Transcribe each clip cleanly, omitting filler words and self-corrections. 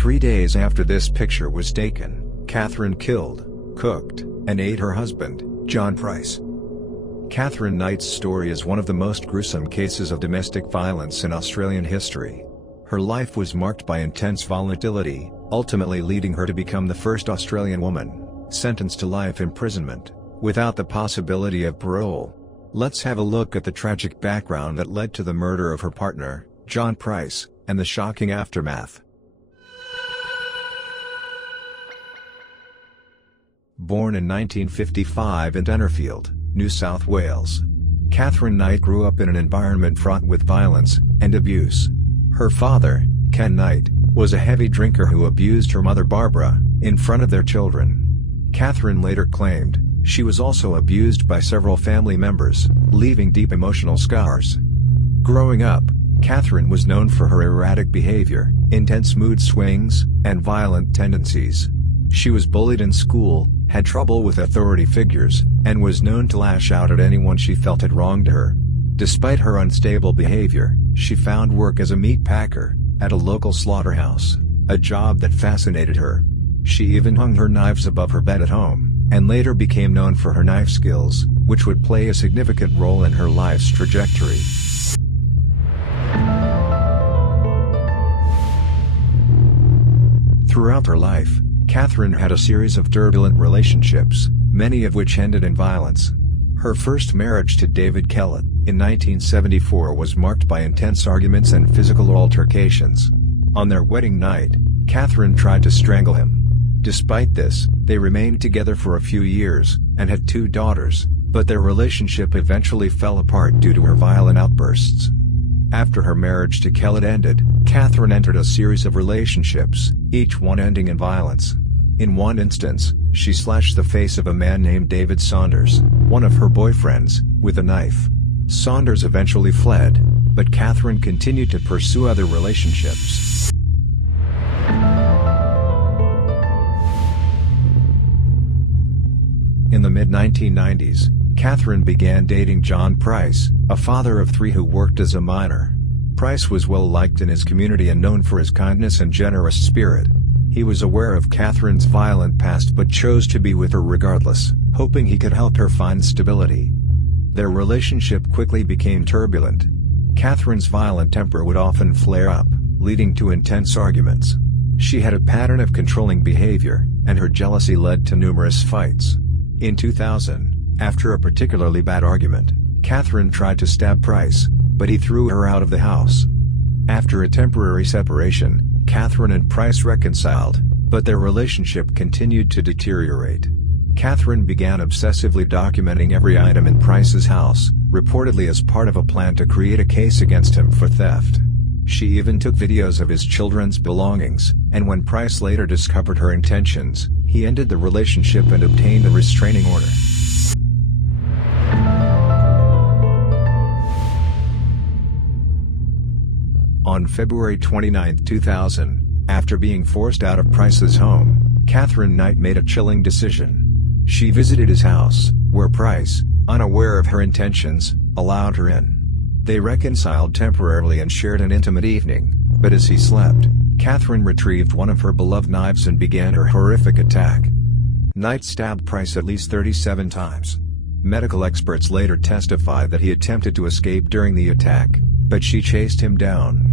3 days after this picture was taken, Katherine killed, cooked, and ate her husband, John Price. Katherine Knight's story is one of the most gruesome cases of domestic violence in Australian history. Her life was marked by intense volatility, ultimately leading her to become the first Australian woman sentenced to life imprisonment, without the possibility of parole. Let's have a look at the tragic background that led to the murder of her partner, John Price, and the shocking aftermath. Born in 1955 in Tenterfield, New South Wales, Katherine Knight grew up in an environment fraught with violence and abuse. Her father, Ken Knight, was a heavy drinker who abused her mother Barbara in front of their children. Katherine later claimed she was also abused by several family members, leaving deep emotional scars. Growing up, Katherine was known for her erratic behavior, intense mood swings, and violent tendencies. She was bullied in school, had trouble with authority figures, and was known to lash out at anyone she felt had wronged her. Despite her unstable behavior, she found work as a meat packer at a local slaughterhouse, a job that fascinated her. She even hung her knives above her bed at home, and later became known for her knife skills, which would play a significant role in her life's trajectory. Throughout her life, Katherine had a series of turbulent relationships, many of which ended in violence. Her first marriage to David Kellett, in 1974, was marked by intense arguments and physical altercations. On their wedding night, Katherine tried to strangle him. Despite this, they remained together for a few years, and had 2 daughters, but their relationship eventually fell apart due to her violent outbursts. After her marriage to Kellett ended, Katherine entered a series of relationships, each one ending in violence. In one instance, she slashed the face of a man named David Saunders, one of her boyfriends, with a knife. Saunders eventually fled, but Katherine continued to pursue other relationships. In the mid-1990s, Katherine began dating John Price, a father of 3 who worked as a miner. Price was well liked in his community and known for his kindness and generous spirit. He was aware of Katherine's violent past but chose to be with her regardless, hoping he could help her find stability. Their relationship quickly became turbulent. Katherine's violent temper would often flare up, leading to intense arguments. She had a pattern of controlling behavior, and her jealousy led to numerous fights. In 2000, after a particularly bad argument, Katherine tried to stab Price, but he threw her out of the house. After a temporary separation, Katherine and Price reconciled, but their relationship continued to deteriorate. Katherine began obsessively documenting every item in Price's house, reportedly as part of a plan to create a case against him for theft. She even took videos of his children's belongings, and when Price later discovered her intentions, he ended the relationship and obtained a restraining order. On February 29, 2000, after being forced out of Price's home, Katherine Knight made a chilling decision. She visited his house, where Price, unaware of her intentions, allowed her in. They reconciled temporarily and shared an intimate evening, but as he slept, Katherine retrieved one of her beloved knives and began her horrific attack. Knight stabbed Price at least 37 times. Medical experts later testified that he attempted to escape during the attack, but she chased him down.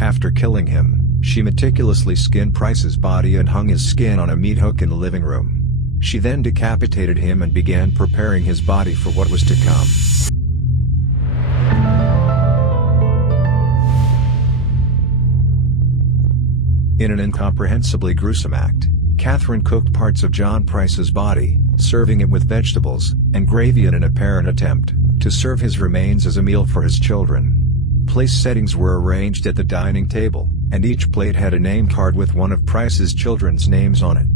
After killing him, she meticulously skinned Price's body and hung his skin on a meat hook in the living room. She then decapitated him and began preparing his body for what was to come. In an incomprehensibly gruesome act, Katherine cooked parts of John Price's body, serving it with vegetables and gravy in an apparent attempt to serve his remains as a meal for his children. Place settings were arranged at the dining table, and each plate had a name card with one of Price's children's names on it.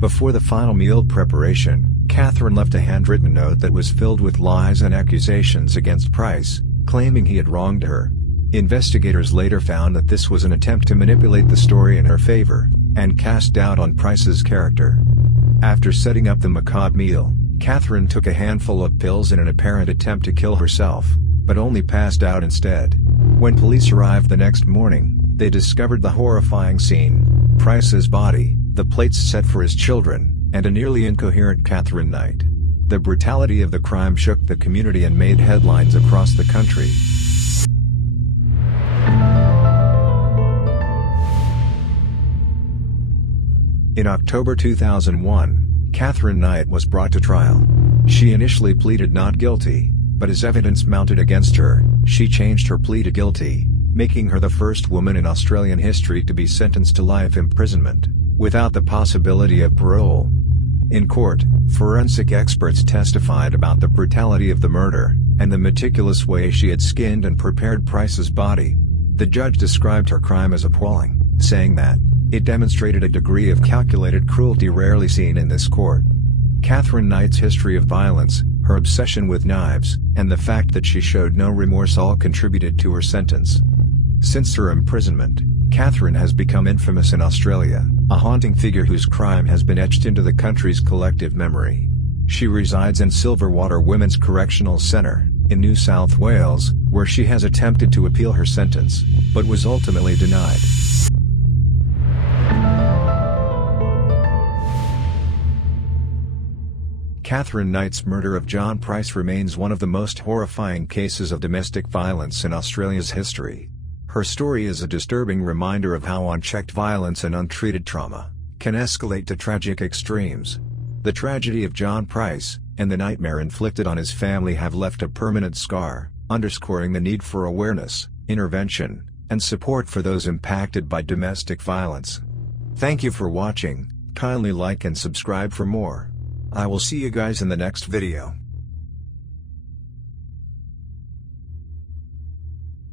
Before the final meal preparation, Katherine left a handwritten note that was filled with lies and accusations against Price, claiming he had wronged her. Investigators later found that this was an attempt to manipulate the story in her favor, and cast doubt on Price's character. After setting up the macabre meal, Katherine took a handful of pills in an apparent attempt to kill herself, but only passed out instead. When police arrived the next morning, they discovered the horrifying scene. Price's body, the plates set for his children, and a nearly incoherent Katherine Knight. The brutality of the crime shook the community and made headlines across the country. In October 2001, Katherine Knight was brought to trial. She initially pleaded not guilty, but as evidence mounted against her, she changed her plea to guilty, making her the first woman in Australian history to be sentenced to life imprisonment, without the possibility of parole. In court, forensic experts testified about the brutality of the murder, and the meticulous way she had skinned and prepared Price's body. The judge described her crime as appalling, saying that it demonstrated a degree of calculated cruelty rarely seen in this court. Katherine Knight's history of violence, her obsession with knives, and the fact that she showed no remorse all contributed to her sentence. Since her imprisonment, Katherine has become infamous in Australia, a haunting figure whose crime has been etched into the country's collective memory. She resides in Silverwater Women's Correctional Centre, in New South Wales, where she has attempted to appeal her sentence, but was ultimately denied. Katherine Knight's murder of John Price remains one of the most horrifying cases of domestic violence in Australia's history. Her story is a disturbing reminder of how unchecked violence and untreated trauma can escalate to tragic extremes. The tragedy of John Price, and the nightmare inflicted on his family have left a permanent scar, underscoring the need for awareness, intervention, and support for those impacted by domestic violence. Thank you for watching. Kindly like and subscribe for more. I will see you guys in the next video.